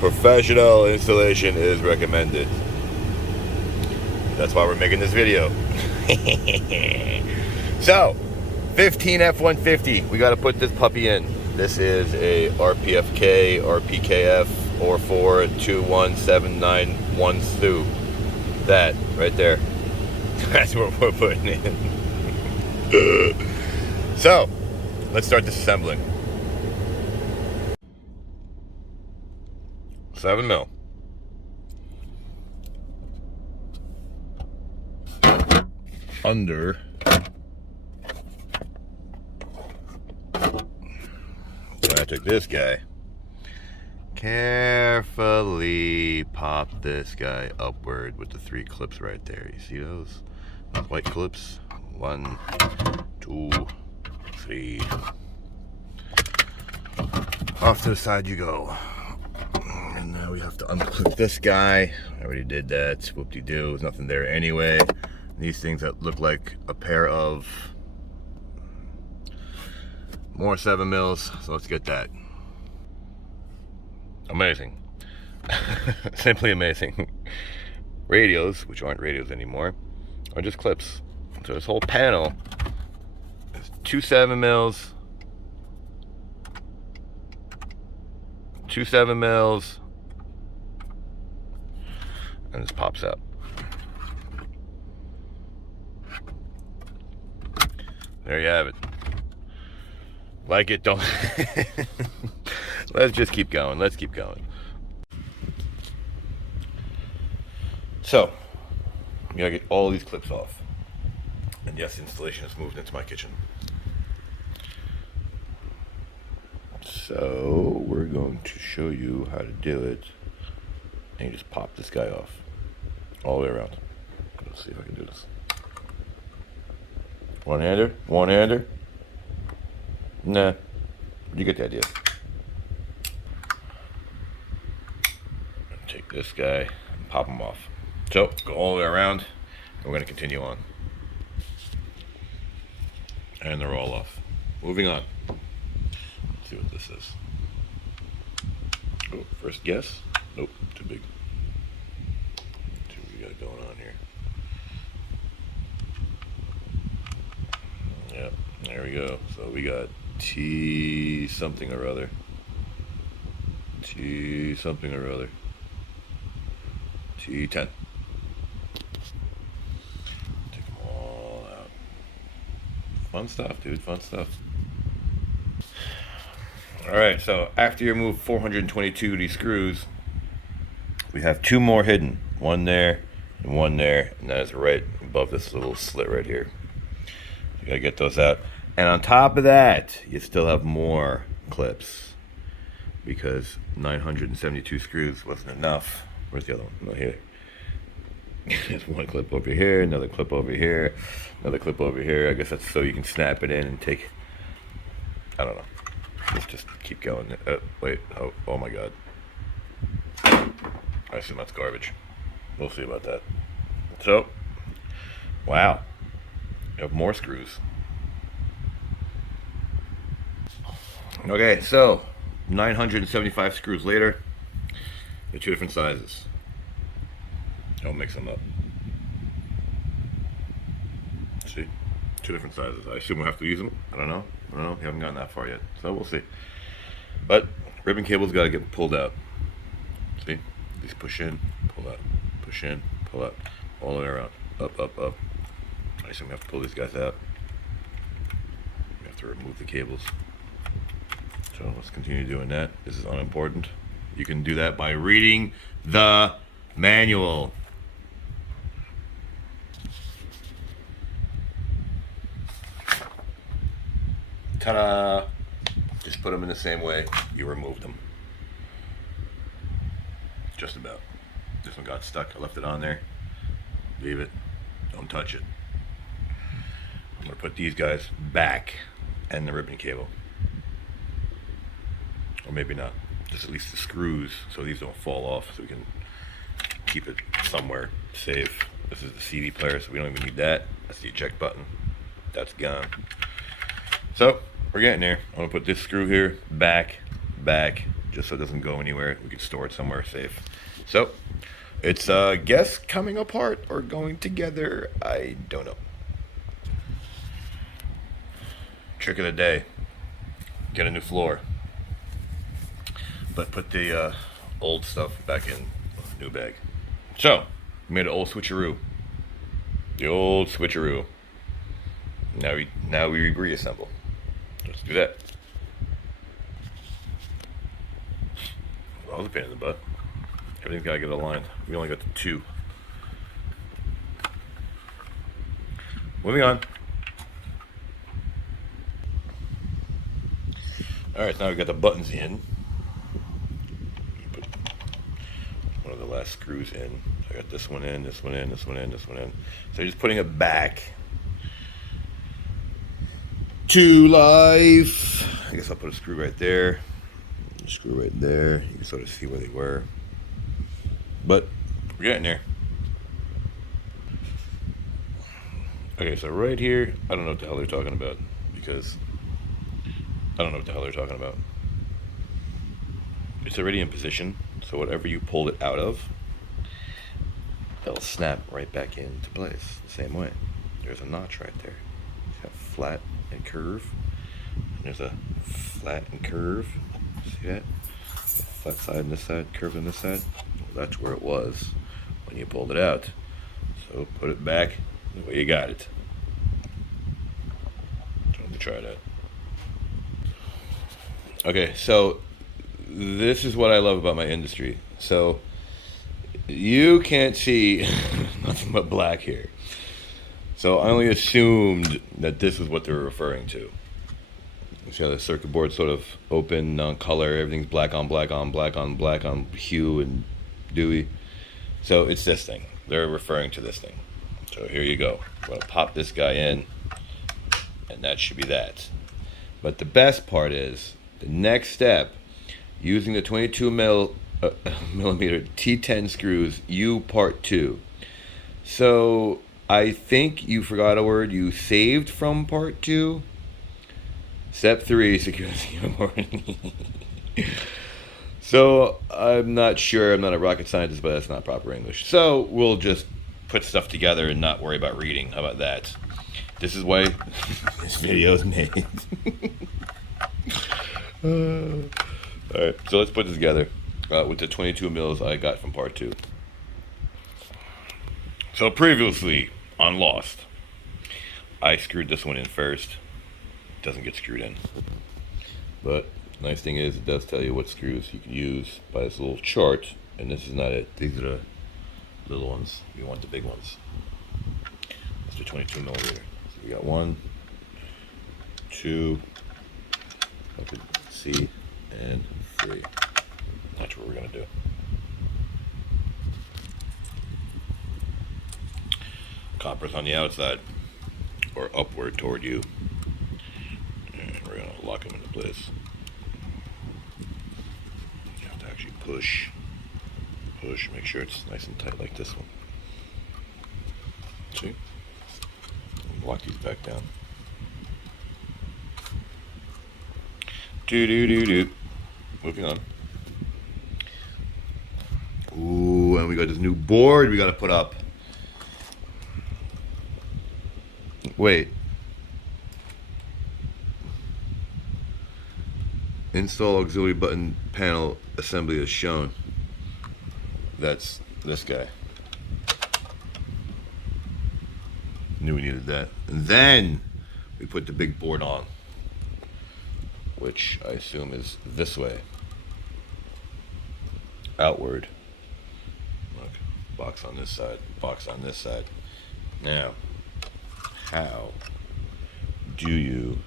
Professional installation is recommended. That's why we're making this video. So, 15 F-150. We got to put this puppy in. This is a RPKF4-FD2201 That right there. That's what we're putting in. So, let's start disassembling. 7 mil. Under. So I took this guy. Carefully pop this guy upward with the 3 clips right there. You see those? Those white clips? 1, 2, 3. Off to the side you go. And now we have to unclip this guy. I already did that. Whoop-de-doo. There's nothing there anyway. These things that look like a pair of more 7 mils. So let's get that. Amazing. Simply amazing. Radios, which aren't radios anymore, are just clips. So this whole panel is 2 7 mils, 2 7 mils, and this pops out. There you have it. Like it, don't. Let's just keep going. Let's keep going. So, we gotta get all these clips off. And yes, the installation has moved into my kitchen. So, we're going to show you how to do it. And you just pop this guy off. All the way around. Let's see if I can do this. One-hander? One-hander? Nah. You get the idea. Take this guy and pop him off. So, go all the way around. And we're going to continue on. And they're all off. Moving on. Let's see what this is. Oh, first guess. Nope, too big. Let's see what we got going on here. Yep, there we go. So we got T something or other. T something or other. T10. Take them all out. Fun stuff, dude. Fun stuff. Alright, so after you remove 422 of these screws, we have 2 more hidden. One there and one there. And that is right above this little slit right here. You gotta get those out. And on top of that, you still have more clips. Because 972 screws wasn't enough. Where's the other one? Not here. There's one clip over here, another clip over here, another clip over here. I guess that's so you can snap it in and take, I don't know. Let's just keep going. Wait, oh my god. I assume that's garbage. We'll see about that. So, wow. You have more screws. Okay, so 975 screws later. They're 2 different sizes. Don't mix them up. See? 2 different sizes. I assume we'll have to use them. I don't know. We haven't gotten that far yet. So we'll see. But ribbon cable's got to get pulled out. See? These push in, pull out. Push in, pull out. All the way around. Up, up, up. I assume we have to pull these guys out. We have to remove the cables. So let's continue doing that. This is unimportant. You can do that by reading the manual. Ta-da! Just put them in the same way you removed them. Just about. This one got stuck. I left it on there. Leave it. Don't touch it. I'm going to put these guys back and the ribbon cable. Or maybe not. Just at least the screws so these don't fall off so we can keep it somewhere safe. This is the CD player, so we don't even need that. That's the eject button. That's gone. So we're getting there. I'm gonna put this screw here back, just so it doesn't go anywhere. We can store it somewhere safe. So it's guess coming apart or going together. I don't know. Trick of the day: get a new floor, but put the old stuff back in a new bag. So we made an old switcheroo. The old switcheroo. Now we reassemble. Let's do that. Oh, the pain in the butt. Everything's gotta get aligned. We only got the 2. Moving on. Alright, now we've got the buttons in. Put one of the last screws in. I got this one in, this one in, this one in, this one in. So just putting it back to life. I guess I'll put a screw right there. A screw right there. You can sort of see where they were. But we're getting there. Okay, so right here, I don't know what the hell they're talking about, because I don't know what the hell they're talking about. It's already in position, so whatever you pulled it out of, it'll snap right back into place the same way. There's a notch right there. It's got flat and curve. And there's a flat and curve. See that? Flat side on this side, curve on this side. Well, that's where it was when you pulled it out. So put it back the way you got it. Time to try that. Okay, so this is what I love about my industry. So you can't see nothing but black here. So I only assumed that this is what they were referring to. You see how the circuit board sort of open on color, everything's black on black on black on black on hue and dewy. So it's this thing. They're referring to this thing. So here you go. I'm going to pop this guy in, and that should be that. But the best part is, the next step, using the 22 millimeter T10 screws, U part 2. So I think you forgot a word you saved from part 2. Step 3, secure the So I'm not sure, I'm not a rocket scientist, but that's not proper English. So we'll just put stuff together and not worry about reading. How about that? This is why this video is made. Alright, so let's put this together with the 22 mils I got from part 2. So previously on Lost, I screwed this one in first. It doesn't get screwed in. But the nice thing is, it does tell you what screws you can use by this little chart, and this is not it. These are the little ones. You want the big ones. That's the 22 millimeter. So we got 1, 2, I could see, and 3. That's what we're gonna do. Copper's on the outside, or upward toward you. And we're gonna lock them into place. You have to actually push, make sure it's nice and tight like this one. See? Lock these back down. Do. Moving on. Ooh, and we got this new board we gotta put up. Wait. Install auxiliary button panel assembly as shown. That's this guy. Knew we needed that. And then we put the big board on, which I assume is this way. Outward. Look, box on this side, box on this side. Now, how do you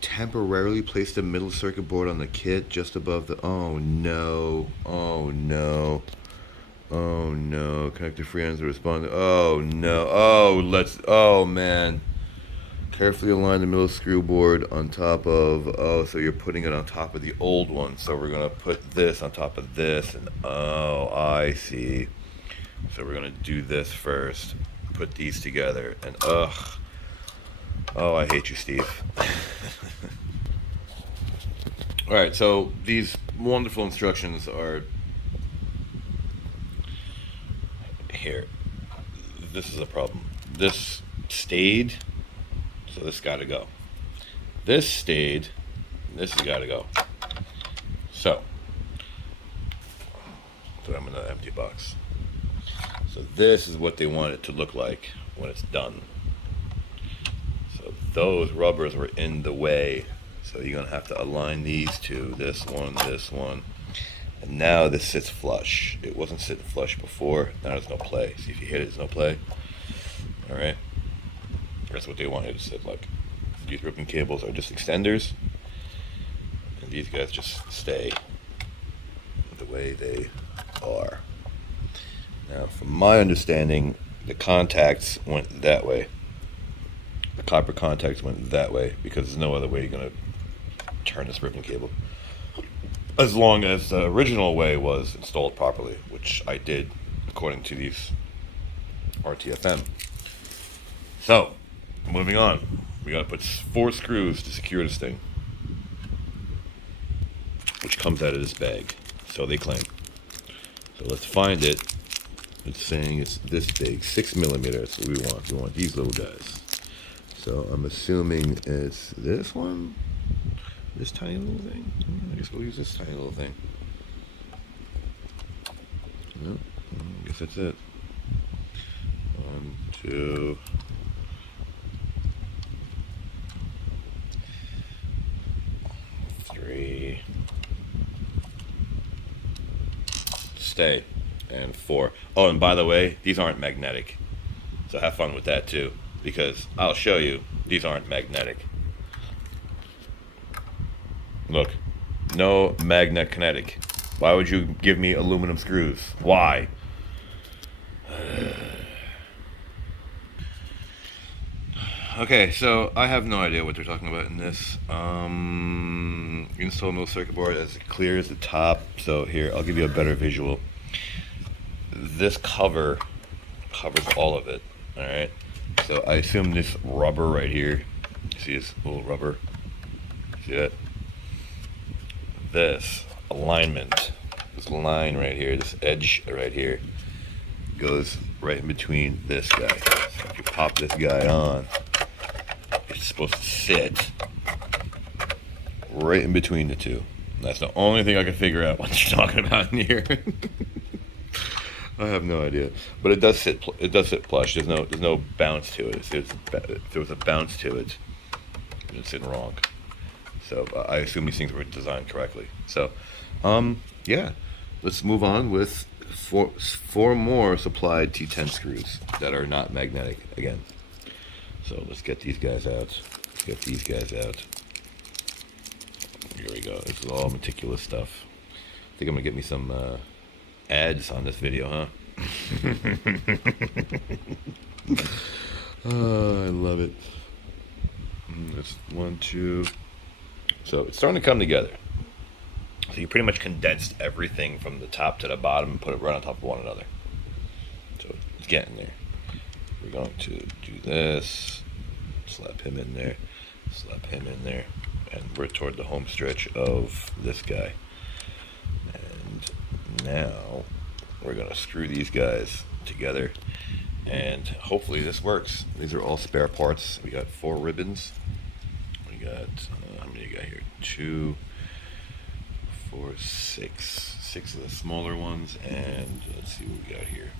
temporarily place the middle circuit board on the kit just above the... Oh no, oh no, oh no. Connector free ends to respond. Oh no, oh man. Carefully align the middle screw board on top of... Oh, so you're putting it on top of the old one. So we're going to put this on top of this. And oh, I see. So we're going to do this first. Put these together. And Oh, I hate you, Steve. Alright, so these wonderful instructions are here. This is a problem. This stayed, so this gotta go. This stayed, this has gotta go. So, put them in an empty box. So this is what they want it to look like when it's done. So those rubbers were in the way. So you're gonna have to align these two, this one, and now this sits flush. It wasn't sitting flush before. Now there's no play. See, if you hit it, there's no play. All right, that's what they want it to sit like. These ribbon cables are just extenders, and these guys just stay the way they are. Now, from my understanding, the contacts went that way. The copper contacts went that way because there's no other way you're gonna turn this ribbon cable. As long as the original way was installed properly, which I did according to these RTFM. So, moving on. We gotta put 4 screws to secure this thing, which comes out of this bag. So they claim. So let's find it. It's saying it's this big, 6 millimeters. That's what we want. We want these little guys. So I'm assuming it's this one, this tiny little thing. I guess we'll use this tiny little thing. Nope, I guess that's it. 1, 2. Stay, and 4. Oh, and by the way, these aren't magnetic, so have fun with that too, because I'll show you these aren't magnetic. Look, no magnet kinetic. Why would you give me aluminum screws? Why? Okay, so I have no idea what they're talking about in this. Install middle circuit board as clear as the top. So here, I'll give you a better visual. This cover covers all of it. All right. So I assume this rubber right here. See this little rubber? See that? This alignment, this line right here, this edge right here, goes right in between this guy. So if you pop this guy on, it's supposed to sit right in between the two. And that's the only thing I can figure out what you're talking about in here. I have no idea, but it does sit. It does sit plush. There's no bounce to it. If there was a bounce to it, it's sitting wrong. So I assume these things were designed correctly. So, yeah, let's move on with four more supplied T10 screws that are not magnetic again. So let's get these guys out. Let's get these guys out. Here we go. This is all meticulous stuff. I think I'm gonna get me some ads on this video, huh? Oh, I love it. That's 1, 2. So it's starting to come together. So you pretty much condensed everything from the top to the bottom and put it right on top of one another. So it's getting there. We're going to do this, slap him in there, slap him in there, and we're toward the home stretch of this guy. And now we're going to screw these guys together, and hopefully this works. These are all spare parts. We got 4 ribbons. We got, how many you got here? 2, 4, 6. 6 of the smaller ones, and let's see what we got here.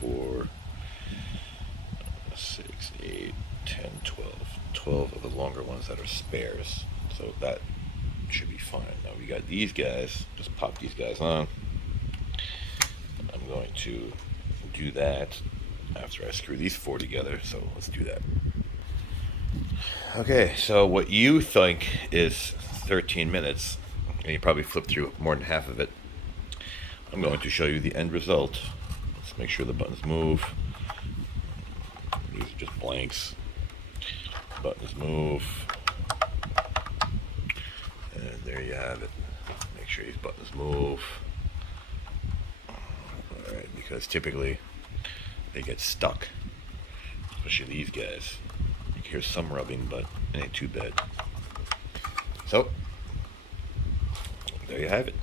4, 6, 8, 10, 12. 12 of the longer ones that are spares. So that should be fine. Now we got these guys. Just pop these guys on. I'm going to do that after I screw these 4 together. So let's do that. Okay, so what you think is 13 minutes, and you probably flipped through more than half of it, I'm going to show you the end result. Let's make sure the buttons move. These are just blanks. Buttons move. And there you have it. Make sure these buttons move. Alright, because typically they get stuck. Especially these guys. You Here's some rubbing, but it ain't too bad. So, there you have it.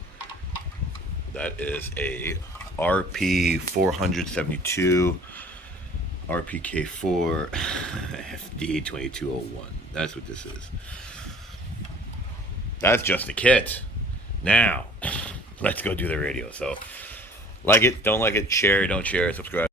That is a RP472 RPK4-FD2201. That's what this is. That's just the kit. Now, let's go do the radio. So, like it, don't like it, share, don't share, subscribe.